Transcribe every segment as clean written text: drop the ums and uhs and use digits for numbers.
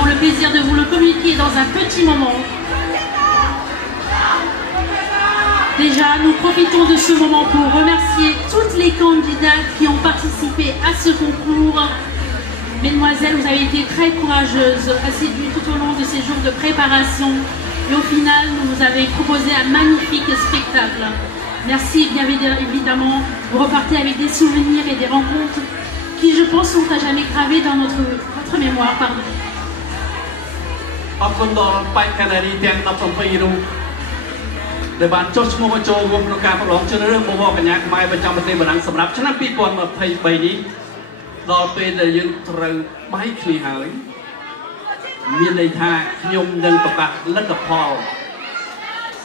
avons le plaisir de vous le communiquer dans un petit moment. Déjà, nous profitons de ce moment pour remercier toutes les candidates qui ont participé à ce concours. Mesdemoiselles, vous avez été très courageuses, assidues tout au long de ces jours de préparation. Et au final, vous nous avez proposé un magnifique spectacle. Merci, bien évidemment. Vous repartez avec des souvenirs et des rencontres qui, je pense, sont à jamais gravées dans votre mémoire. Pardon. để bạn cho chúng tôi cho gồm nó cả một cho nó được một cái nhà máy bên trong một tên sầm rạp cho nên bị còn mà phải bày đi đo về để dân thường bái khi hỏi miền đây tha nhung dân tập bạc lẫn tập hò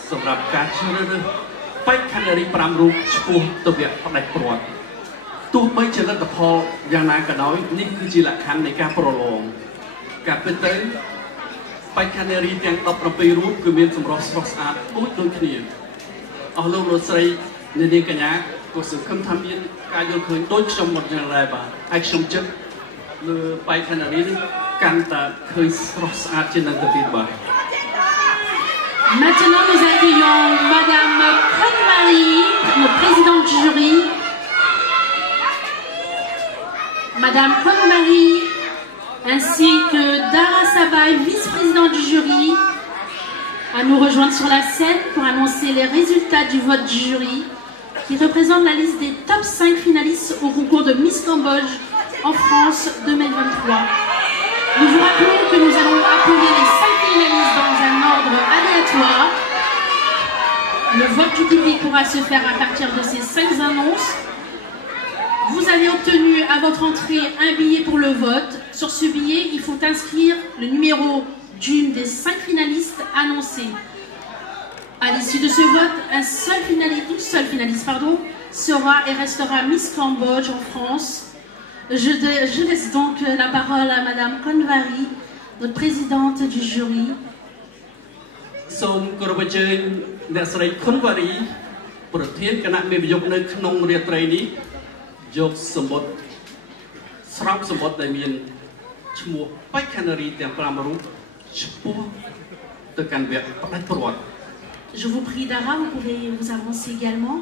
sầm rạp cả cho nó được bách khăn đi pram ruột chua tập việc đại bọt tu bách cho lẫn tập hòอย่างนั้นก็น้อยนี่คือจีละคันในการประลองการเป็นเต้ไปคันเนรียังตบประปีรูปคือมีสมรสสะอาดอุ้ยโดนขี้เอาลูกรถใส่ในเดือนกันยาก็สึกคำทำยินการโยนคืนโดยชมหมดอย่างไรบ้างไอ้ชมจึ๊กเลยไปคันเนรีกันแต่เคยสะอาดเช่นนั้นตัวบ้าง Maintenant, nous accueillons Madame Conne-Marie, notre présidente du jury. Madame Conne-Marie, ainsi que Dara Sabay, vice-présidente du jury, à nous rejoindre sur la scène pour annoncer les résultats du vote du jury, qui représente la liste des top 5 finalistes au concours de Miss Cambodge en France 2023. Nous vous rappelons que nous allons appeler les 5 finalistes dans un ordre aléatoire. Le vote du public pourra se faire à partir de ces 5 annonces. Vous avez obtenu à votre entrée un billet pour le vote. Sur ce billet, il faut inscrire le numéro d'une des 5 finalistes annoncées. À l'issue de ce vote, une seule finaliste sera et restera Miss Cambodge en France. Je laisse donc la parole à Madame Conne-Marie, notre présidente du jury. Je vous prie, Dara, vous pouvez vous avancer également.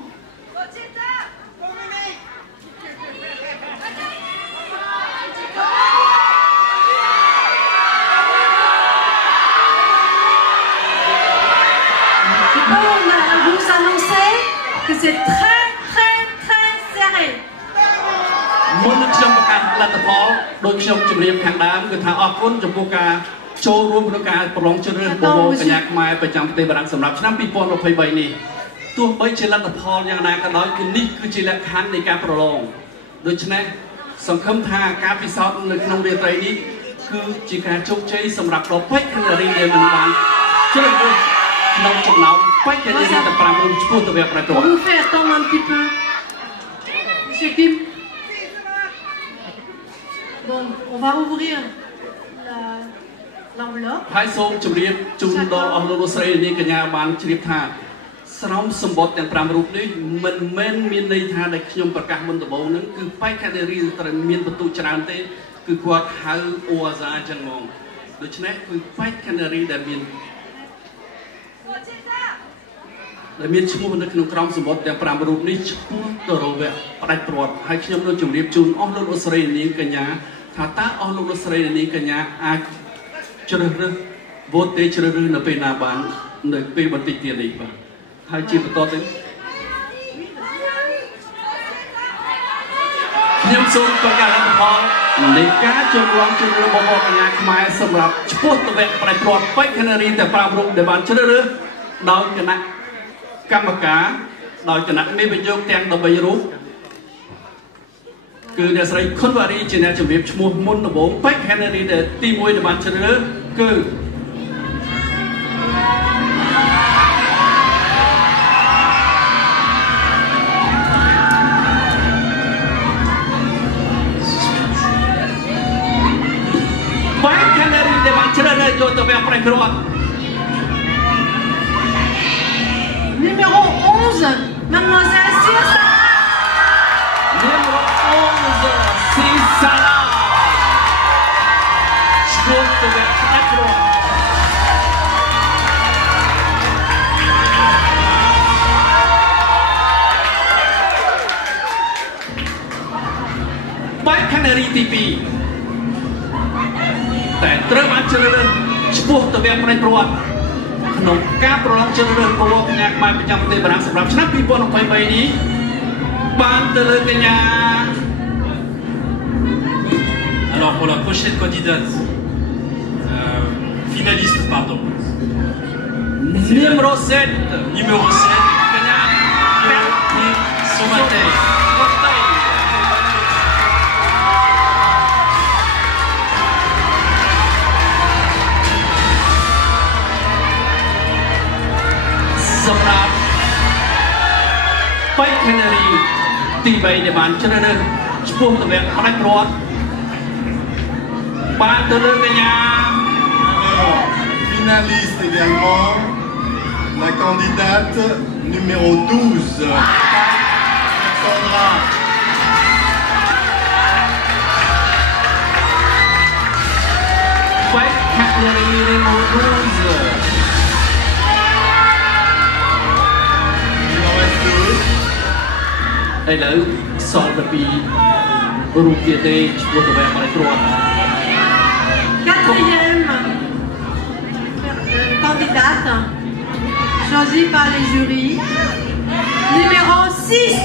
Vous annoncez que c'est très serré. មុននឹងខ្ញុំប្រកាសលទ្ធផលដោយខ្ញុំជម្រាបខាងដើមគឺថាអរគុណចំពោះការចូលរួមក្នុងការប្រឡងជ្រើសរើសបបោកញ្ញាខ្មែរប្រចាំប្រទេសបារាំងសម្រាប់ឆ្នាំ2023នេះទោះបីជាលទ្ធផលយ៉ាងណាក៏ដោយគឺនេះគឺជាលក្ខខណ្ឌនៃការប្រឡងដូច្នេះសង្ឃឹមថាការពិសោធន៍នៅក្នុងរាត្រីនេះគឺជាការជោគជ័យសម្រាប់ដល់បេក្ខនារីដែលមិនបានជ្រើសរើសក្នុងចំណោមបេក្ខនារីទាំង5រូបឈ្មោះទៅវគ្គប្រកួត On vous fait attendre un petit peu. Monsieur Kim. Bon, on va ouvrir l'enveloppe. ហើយសូមជម្រាបជូនដល់អស់លោកស្រីនាងកញ្ញាបានជ្រាបថាស្រោមសម្បត្តិទាំង5រូបនេះមិនមែនមានន័យថាដែលខ្ញុំប្រកាសមុនដំបូងហ្នឹងគឺបេក្ខនារីត្រូវមានបន្ទុកច្រើនទេគឺគាត់ហៅអូអាសាចឹងហ្មងដូច្នេះគឺបេក្ខនារីដែលមានឈ្មោះនៅក្នុងក្រុមសម្បត្តិទាំង5រូបនេះឈ្មោះទៅរវៈផ្ដាច់ព្រាត់ហើយខ្ញុំនឹងជម្រាបជូនអស់លោកស្រីនាងកញ្ញាថាតើអស់លោកស្រីនាងកញ្ញាអាចជ្រើសរើសវោតទេជ្រើសរើសនៅពេលណាបាននៅពេលបន្តិចទៀតនេះបាទហើយជាបន្តទៅខ្ញុំសូមប្រកាសលទ្ធផលនៃការចូលរួមជ្រើសរើសបបោកញ្ញាខ្មែរសម្រាប់ឈ្មោះទៅវគ្គផ្ដាច់ព្រាត់បេក្ខនារីទាំង5រូបដែលបានជ្រើសរើសដោយគណៈកម្មការដោយគណៈមេបញ្ញោគទាំង13រូបគឺអ្នកស្រីខុនវ៉ារីជាអ្នកជម្រាបឈ្មោះមុនដំបូងបេក្ខនារីដែលទី1ដែលបានជ្រើសរើសគឺបេក្ខនារីដែលបានជ្រើសរើសយកទៅវគ្គប្រកួត Numéro 11, Mademoiselle Sisara. Numéro 11, Sisara. ព្រោះបែកខណ្ឌរីទី2តែត្រូវបានជ្រើសរើសឆ្ពោះទៅវគ្គផ្នែកប្រវត្តិក្នុងការប្រឡងជ្រើសរើសប្រវត្តិកញ្ញាខ្មែរប្រចាំប្រទេសបារាំងសម្រាប់ឆ្នាំ2023នេះបានទៅលើកញ្ញា Alors pour la prochaine candidate, finaliste pardon, numéro 7, kanya Pierre Somatei. Sempat baik dari tiba di Manchester, sepuluh tebak paling kuat. Finaliste également, la candidate numéro 12, Sandra. Baik dari numéro 12. Il en reste deux. Đây là son tapi Rupiete sepuluh tebak paling kuat. Quatrième candidate choisie par les jurys, numéro 6.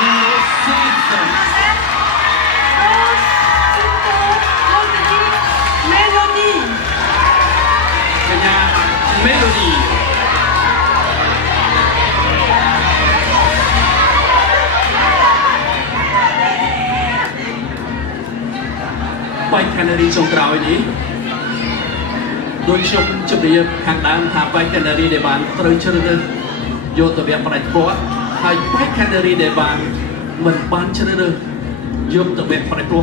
Numéro 6. Mélodie. Kenya Melody. Baik Kanari trong krau ini, đôi trong chụp điệp hàng đám thả baik Kanari để bàn tới chân lên, vô tập việc phải pro, hay baik Kanari để bàn mình bàn chân lên, vô tập việc phải pro,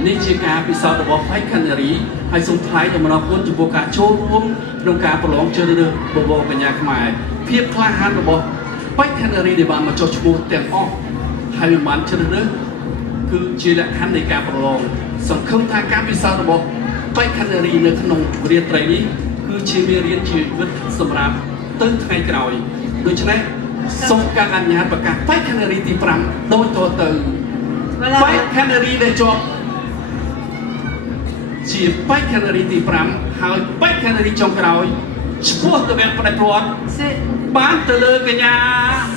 nên chỉ cả bị sao được baik Kanari hay sung thái cho mình học cuốn chụp cả châu luôn, nông cá pro long chân lên, bộ cái nhà máy, phiếp khai han được baik Kanari để bàn mà cho chụp tiền off, hay mình bàn chân lên, cứ chỉ là han để cá pro long. សង្ឃឹមថាការពិសោធន៍របស់បេក្ខនារីនៅក្នុងរាត្រីនេះគឺជាមេរៀនជីវិតសម្រាប់ទៅថ្ងៃក្រោយដូច្នេះសូមការអនុញ្ញាតប្រកាសបេក្ខនារីទី5ដូចតទៅបេក្ខនារីដែលជាប់ជាបេក្ខនារីទី5ហើយបេក្ខនារីចុងក្រោយឆ្ពោះទៅវគ្គផ្នែកប្រវត្តិបានទៅលើកញ្ញា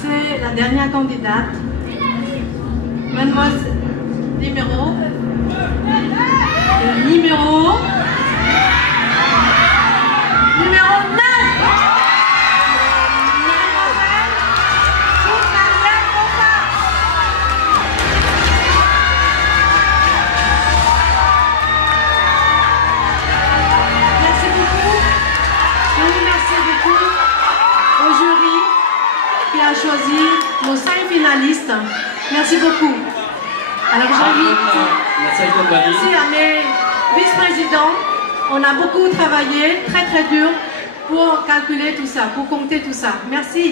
C'est la dernière candidate. Mademoiselle numéro 9. A choisi nos 5 finalistes. Merci beaucoup. Alors j'invite merci à mes vice-présidents. On a beaucoup travaillé, très très dur, pour calculer tout ça, pour compter tout ça. Merci.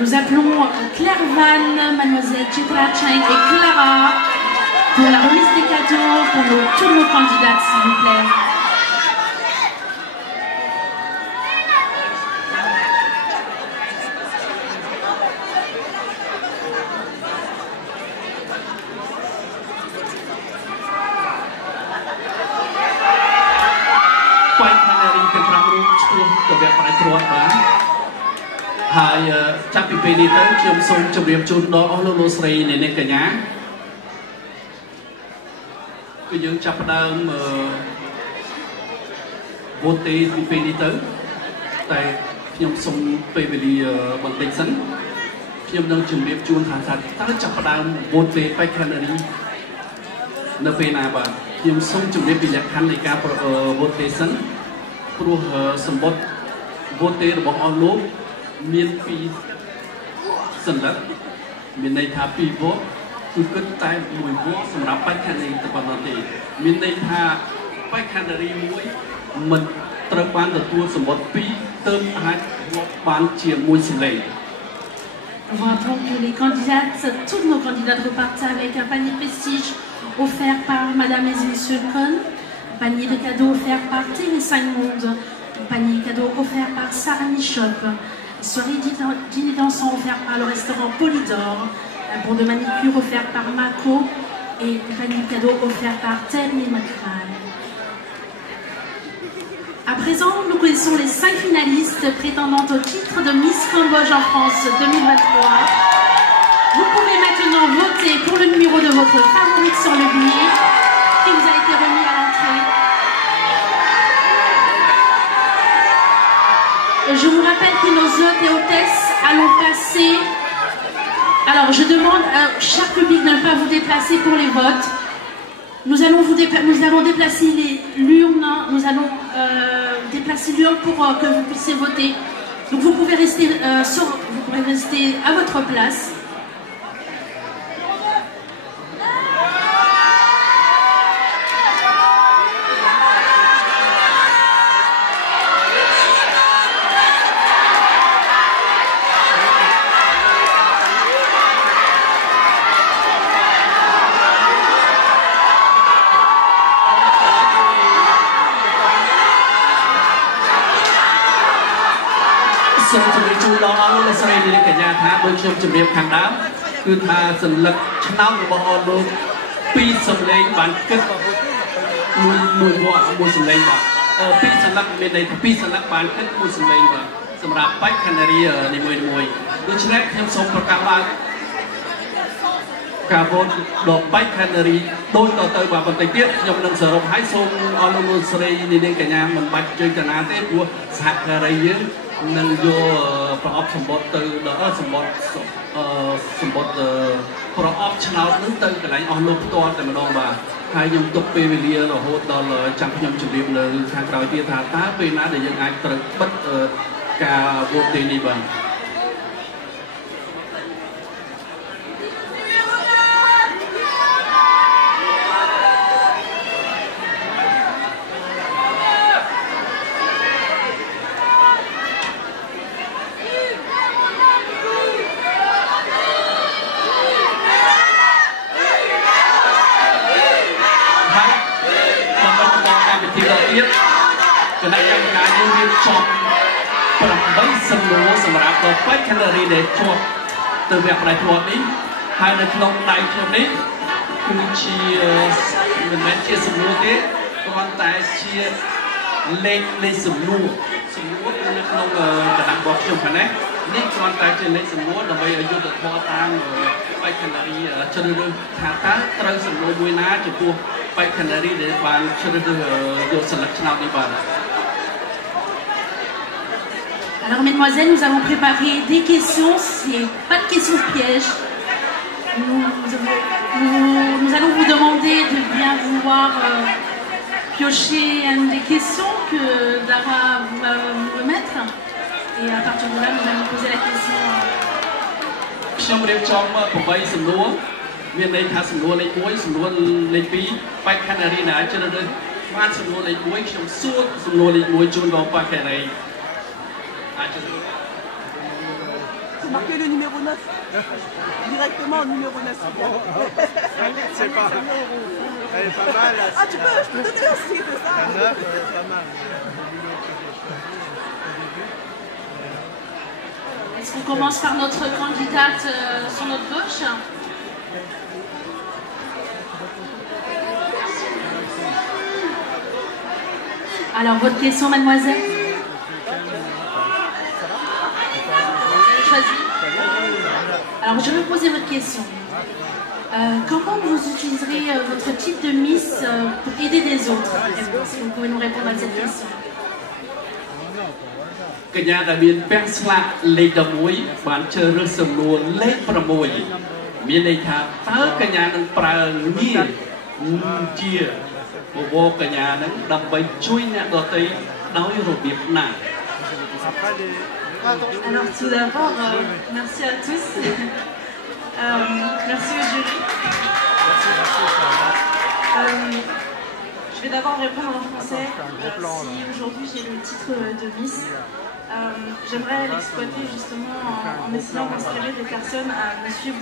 Nous appelons Claire Van, Mademoiselle Chitra Cheng et Clara pour la remise des cadeaux pour tous nos candidats, s'il vous plaît. Haiចាប់ពីពេលនេះទៅខ្ញុំសូមជម្រាបជូនដល់អស់លោកស្រីអ្នកនាងកញ្ញាគឺយើងចាប់ផ្ដើមវោតទីពីពេលនេះទៅតែខ្ញុំសូមពេលវេលាបន្តិចសិនខ្ញុំនឹងជម្រាបជូនថាតើចាប់ផ្ដើមវោតទីបេក្ខនារីនៅពេលណាបាទខ្ញុំសូមជម្រាបពីលក្ខខណ្ឌនៃការវោតទីសិនព្រោះសម្បត្តិវោតទីរបស់អស់លោកមានពីសន្លឹកមានន័យថាពីវោតគឺគិតតែមួយវោតសម្រាប់បេក្ខនារីតែប៉ុណ្ណោះទេមានន័យថាបេក្ខនារីមួយមិនត្រូវបានទទួលសម្បត្តិ2ទើបអាចវោតបានជាមួយសម្លេង Nous rappelons que les candidates, toutes nos candidates repartent avec un panier prestige offert par Madame et Monsieur Cohn, un panier de cadeaux offert par TV5 Monde, un panier cadeau offert par Sarah Shop, une soirée dîner dansant offert par le restaurant Polydor, un bon de manicure offert par Mako et un panier cadeau offert par Terry McRae. À présent, nous connaissons les 5 finalistes prétendantes au titre de Miss Cambodge en France 2023. Vous pouvez maintenant voter pour le numéro de votre favorite sur le billet qui vous a été remis à l'entrée. Je vous rappelle que nos hôtes et hôtesses allons passer. Alors, je demande à cher public de ne pas vous déplacer pour les votes. Nous allons déplacer l'urne, pour que vous puissiez voter. Donc vous pouvez rester à votre place.សូមជម្រាបជូនដល់អស់លោកអ្នកស្រីនាងកញ្ញាថាដូចខ្ញុំជម្រាបខាងដើមគឺថាសัญลักษណ៍ឆ្នោតរបស់អស់លោកពីរសម្លេងបានគិតមួយវត្តមួយសម្លេងបាទពីរសន្លឹកមានន័យថាពីរសន្លឹកបានគិតមួយសម្លេងបាទសម្រាប់បេក្ខនារីនីមួយៗដូច្នេះខ្ញុំសូមប្រកាសឡើងការវោតដល់បេក្ខនារីដូចតទៅបាទបន្តិចទៀតខ្ញុំនឹងសរុបឲ្យសូមអស់លោកស្រីនាងកញ្ញាមិនបាច់ជួយកណាទេព្រោះសហការីយើងនឹងយកប្រអប់សម្បត្តិទៅដល់សម្បត្តិប្រអប់ឆ្នោតនឹងទៅកន្លែងអស់លោកផ្ទាល់តែម្ដងបាទហើយខ្ញុំទុកពេលវេលារហូតដល់ចាំខ្ញុំជម្រាបលើខាងក្រោយទៀតថាតើពេលណាដែលយើងអាចត្រូវបិទការវោតទេនេះបាទ គណៈកម្មការយើងរៀបចំ8សំណួរសម្រាប់ដល់បេក្ខនារីដែលជាប់ទៅវគ្គផ្នែកធ្លាប់នេះហើយនៅក្នុងដៃខ្ញុំនេះគឺជាមិនមែនជាសំណួរទេគ្រាន់តែជាលេខសំណួរនៅក្នុងកណ្ដាស់របស់ខ្ញុំហ្នឹងនេះគ្រាន់តែជាលេខសំណួរដើម្បីឲ្យយុទ្ធធម៌តាមបេក្ខនារីជ្រើសរើសថាតើត្រូវសំណួរមួយណាចំពោះបេក្ខនារីដែលបានជ្រើសរើសយកសន្លឹកឆ្នោតនេះបាទ Alors, mesdemoiselles, nous avons préparé des questions, c'est pas de questions pièges. Nous allons vous demander de bien vouloir piocher une des questions que Dara va vous remettre. Et à partir de là, nous allons poser la question. C'est marqué le numéro 9. Directement au numéro 9. C'est pas. Elle est pas mal. Ah, je peux donner aussi de ça. La 9, elle est pas mal. Est-ce qu'on commence par notre candidate sur notre gauche? Alors, votre question, mademoiselle? Alors, je vais poser votre question. Comment vous utiliserez votre type de Miss pour aider des autres? Est-ce que vous pouvez nous répondre à cette question? កញ្ញាដែលមានពាក់ស្លាកលេខ11បានជ្រើសរើសសំណួរលេខ6មានន័យថាតើកញ្ញានឹងប្រើងារជាបបកញ្ញានឹងដើម្បីជួយអ្នកដទៃដោយរបៀបណា Alors tout d'abord, merci à tous. Merci au jury. Je vais d'abord répondre en français. Si aujourd'hui j'ai le titre de Miss, J'aimerais l'exploiter justement en essayant d'inspirer des personnes à me suivre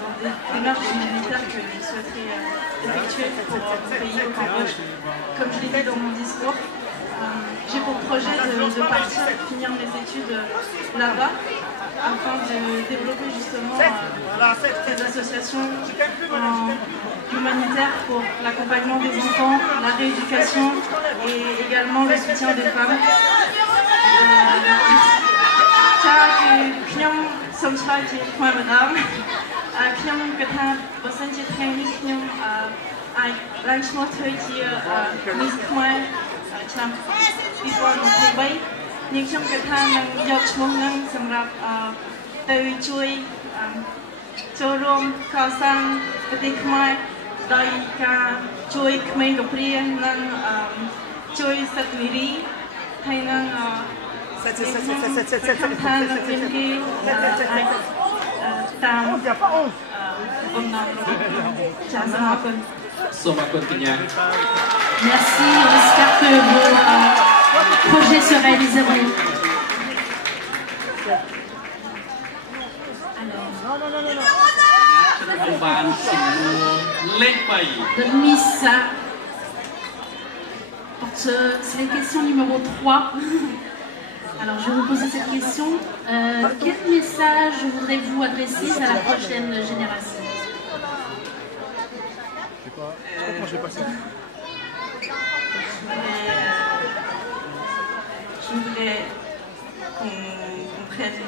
dans des démarches humanitaires que je souhaiterais effectuer pour mon pays, au Cambodge. Comme je l'ai dit dans mon discours, j'ai pour projet de partir finir mes études là-bas afin de développer justement ces associations humanitaires pour l'accompagnement des enfants, la rééducation et également le soutien des femmes. Merci, on espère que vos projets se réaliseront. Alors, Miss, c'est la question numéro 3. Alors, je vais vous poser cette question. Quel message voudrez-vous adresser à la prochaine génération? Je voulais qu'on prenne,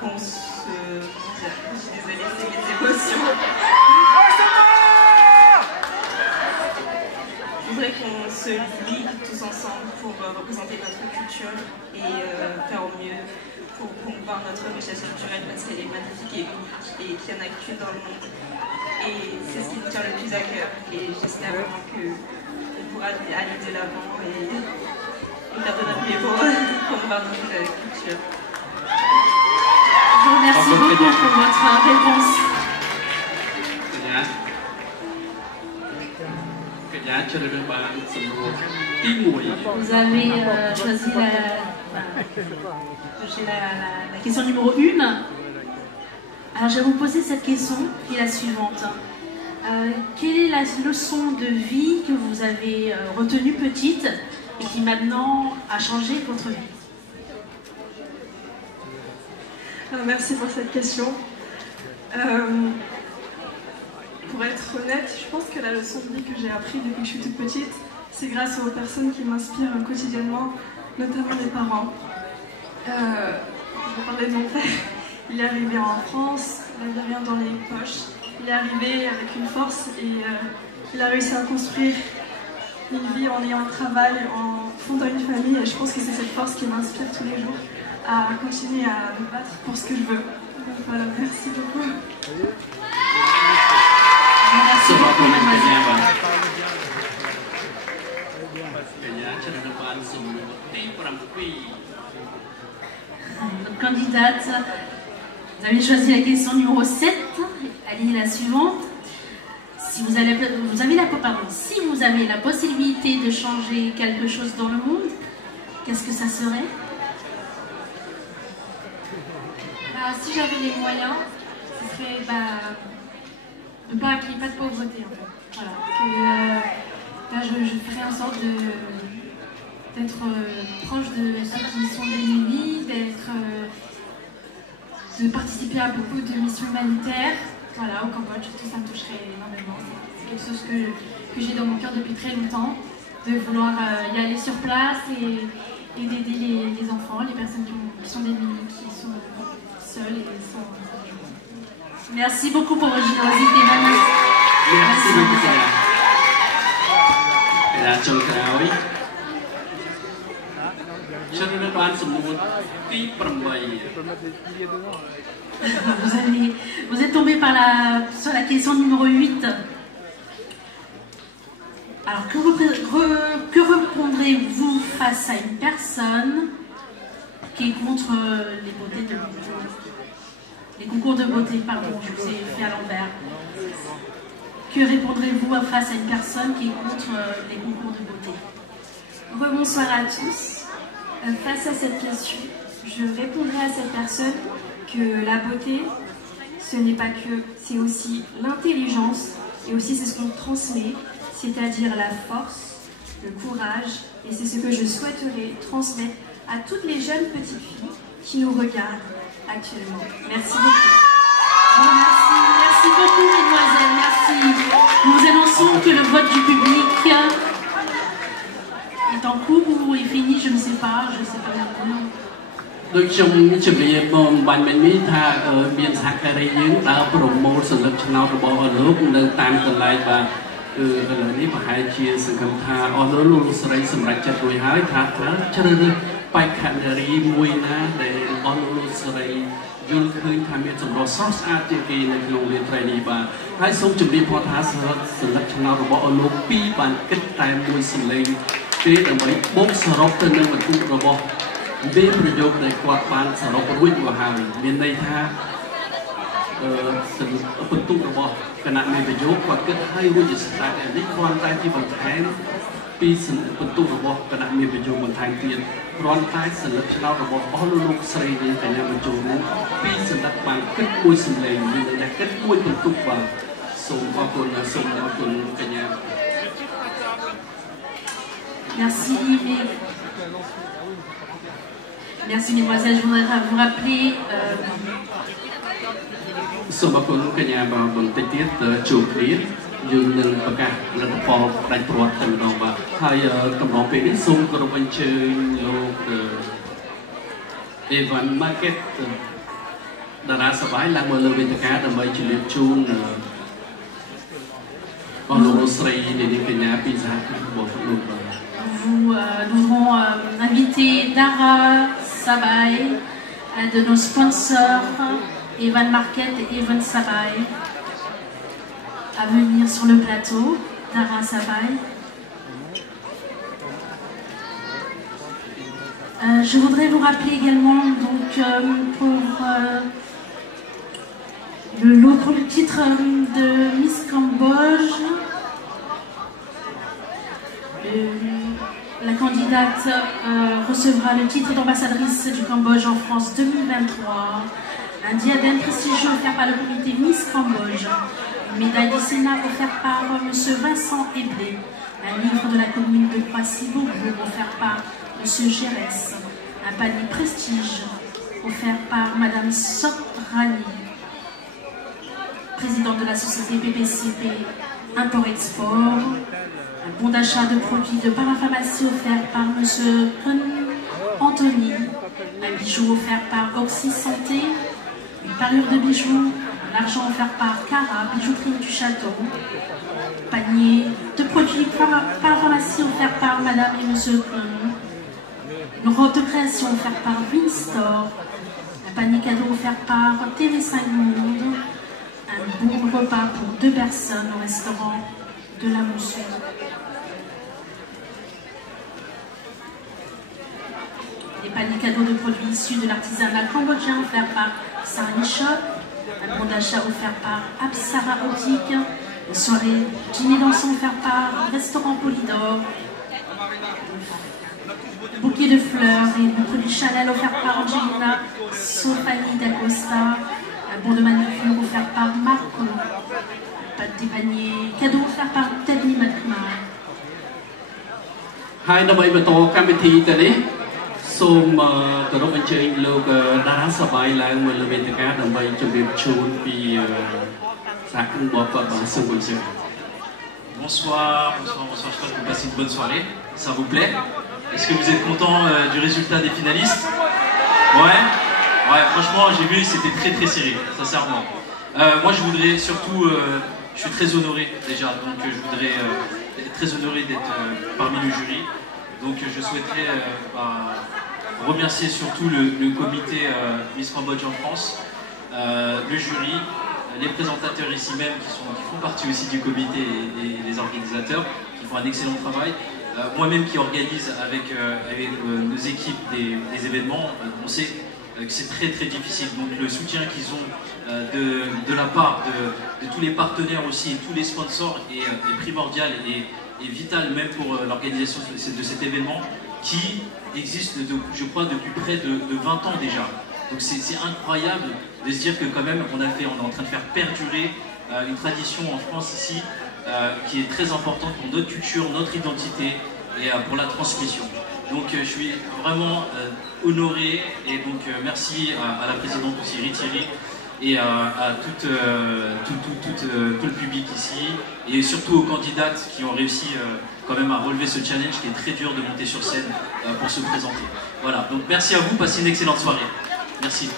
qu'on se... Je suis désolée, c'est mes émotions. Je voudrais qu'on se lie tous ensemble pour représenter notre culture et faire au mieux pour promouvoir notre richesse culturelle parce qu'elle est magnifique et unique et qu'il y en a qu'une dans le monde. Et c'est ce qui nous tient le plus à cœur et j'espère vraiment qu'on pourra aller de l'avant et faire de notre mieux pour promouvoir notre culture. Je vous remercie beaucoup pour votre réponse. Vous avez choisi la question numéro 1. Alors je vais vous poser cette question qui est la suivante. Quelle est la leçon de vie que vous avez retenue petite et qui maintenant a changé votre vie? Merci pour cette question. Pour être honnête, je pense que la leçon de vie que j'ai apprise depuis que je suis toute petite, c'est grâce aux personnes qui m'inspirent quotidiennement, notamment mes parents. Je vais parler de mon père. Il est arrivé en France, il n'avait rien dans les poches. Il est arrivé avec une force et il a réussi à construire une vie en ayant un travail, en fondant une famille. Et je pense que c'est cette force qui m'inspire tous les jours à continuer à me battre pour ce que je veux. Donc voilà, merci beaucoup. Merci beaucoup, mademoiselle. Notre candidate, vous avez choisi la question numéro 7. Elle est la suivante. Si vous avez la possibilité de changer quelque chose dans le monde, qu'est-ce que ça serait? Si j'avais les moyens, ce serait qu'il n'y ait pas de pauvreté. En fait. Voilà. Je ferais en sorte d'être proche de ceux qui sont démunis, de participer à beaucoup de missions humanitaires. Voilà, au Cambodge, tout ça me toucherait énormément. C'est quelque chose que j'ai dans mon cœur depuis très longtemps, de vouloir y aller sur place et d'aider les enfants, les personnes qui sont démunies, qui sont seules et sans. Merci beaucoup pour votre générosité, madame. Merci beaucoup. Vous êtes tombé sur la question numéro 8. Alors, que répondrez-vous face à une personne qui est contre les concours de beauté, pardon, je vous ai fait à l'envers. Que répondrez-vous face à une personne qui est contre les concours de beauté? Rebonsoir à tous. Face à cette question, je répondrai à cette personne que la beauté, ce n'est pas que, c'est aussi l'intelligence et aussi c'est ce qu'on transmet, c'est-à-dire la force, le courage, et c'est ce que je souhaiterais transmettre à toutes les jeunes petites filles qui nous regardent actuellement. Merci beaucoup. Merci beaucoup, mesdemoiselles, merci. Nous annonçons que le vote du public est en cours ou est fini, je ne sais pas maintenant. ដូចខ្ញុំជម្រាបបងបាញ់មិញនេះថាមានសហការីយើងដើរប្រមូលសន្លឹកឆ្នោតរបស់លោកនៅតាមកន្លែងបាទឥឡូវនេះប្រហែលជាសង្ឃឹមថាអស់លោកស្រីសម្រាប់ចិត្តរួចហើយថាត្រូវជ្រើសរើសបេក្ខនារីមួយណាដែលអស់លោកស្រីយល់ឃើញថាមានសម្រស់ស្រស់ស្អាតជាងគេនៅក្នុងរាត្រីនេះបាទហើយសូមជម្រាបផងថាសន្លឹកឆ្នោតរបស់អស់លោកពីរបានគិតតែមួយសម្លេងទេដើម្បីបូកសរុបទៅនឹងបន្ទុករបស់មានប្រយោគដែលគាត់បានសរុបរួចមកហើយមានន័យថាបន្ទុករបស់គណៈមេប្រយោគគាត់គិតឲ្យរួចជាស្ដេចនេះគ្រាន់តែជាបន្ថែមពីបន្ទុករបស់គណៈមេប្រយោគបន្ថែមទៀតគ្រាន់តែសន្លឹកឆ្នោតរបស់អស់លោកស្រីនាងកញ្ញាបញ្ចូលនោះពីសន្លឹកបានគិតមួយសម្លេងមានន័យថាគិតមួយបន្ទុកបាទសូមអរគុណសូមអរគុណកញ្ញា Merci. Merci, mesdemoiselles. Je voudrais vous rappeler. សូមអរគុណកញ្ញាបាទបន្តិចទៀតជួបគ្នាយើងនឹងប្រកាសលទ្ធផលផ្ដាច់ព្រាត់តែម្ដងបាទហើយកំឡុងពេលនេះសូមគោរពអញ្ជើញលោកអេវ៉ាន់ម៉ាកេតតារាសបាយឡើងមកលើវេទិកាដើម្បីជម្រាបជូនអស់លោកស្រីនាងកញ្ញាពីសហគមន៍របស់លោកបាទ Nous devons inviter Dara Sabay, un de nos sponsors, Evan Marquette et Evan Sabay, à venir sur le plateau. Dara Sabay. Je voudrais vous rappeler également donc, pour le titre de Miss Cambodge. La candidate recevra le titre d'ambassadrice du Cambodge en France 2023, un diadème prestigieux offert par le comité Miss Cambodge, une médaille du Sénat offerte par M. Vincent Eblé, un livre de la commune de Croissy-Beaubourg offert par M. Gérès, un panier prestige offert par Mme Sotrani, présidente de la société PPCP Import-Export, un bon d'achat de produits de parapharmacie offert par M. Anthony, un bijou offert par Oxy Santé, une parure de bijoux, un argent offert par Cara, bijouterie du château, panier de produits parapharmacie offert par Madame et M. Une robe de création offerte par Winstore, un panier cadeau offert par TV5 Monde, un bon repas pour 2 personnes au restaurant de la Mousson. Des paniers cadeaux de produits issus de l'artisanat cambodgien offerts par Sarni Shop, un bon d'achat offert par Apsara Optique, une soirée dîner dansant offert par Restaurant Polydor, bouquet de fleurs et de produits Chanel offert par Angelina Sofani d'Acosta, un bon de manucure offert par Marco, des paniers cadeaux offerts par Teddy Matma. ហើយដើម្បីបន្តកម្មវិធីទៅនេះសូមគោរពអញ្ជើញលោកតារាសបាយឡើងមកលើវេទិកាដើម្បីជម្រាបជូនពីសហគមន៍របស់គាត់បាទសូមអញ្ជើញ Bonsoir, j'espère que vous passez une bonne soirée, ça vous plaît? Est-ce que vous êtes content du résultat des finalistes? Ouais, franchement j'ai vu, c'était très serré, sincèrement. Moi je voudrais surtout, je suis très honoré déjà, donc je voudrais être très honoré d'être parmi le jury. Donc je souhaiterais remercier surtout le comité Miss Cambodge en France, le jury, les présentateurs ici même qui font partie aussi du comité et les organisateurs qui font un excellent travail. Moi-même qui organise avec nos équipes des événements, on sait que c'est très difficile. Donc le soutien qu'ils ont de la part de tous les partenaires aussi et tous les sponsors est primordial et vital même pour l'organisation de cet événement qui existe, je crois, depuis près de 20 ans déjà. Donc c'est incroyable de se dire que quand même on est en train de faire perdurer une tradition en France ici qui est très importante pour notre culture, notre identité et pour la transmission. Donc je suis vraiment honoré et donc merci à la présidente aussi Thierry et à tout le public ici et surtout aux candidates qui ont réussi quand même à relever ce challenge qui est très dur de monter sur scène pour se présenter. Voilà, donc merci à vous, passez une excellente soirée. Merci.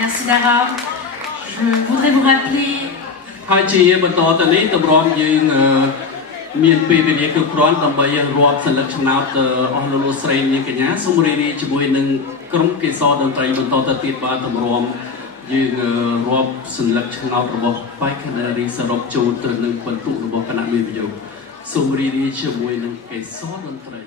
Merci Dara. Je voudrais vous rappelerមានពេលវេលាគ្រប់គ្រាន់ដើម្បីរាប់សន្លឹកឆ្នោតអស់លោកស្រីនាងកញ្ញាសូមរីករាយជាមួយនឹងក្រុមកេសរតន្ត្រីបន្តទៅទៀតបាទតម្រាំយើងរាប់សន្លឹកឆ្នោតរបស់បេក្ខនារីសរុបចូលទៅនឹងបន្ទុករបស់គណៈមេប្រយោគសូមរីករាយជាមួយនឹងកេសរតន្ត្រី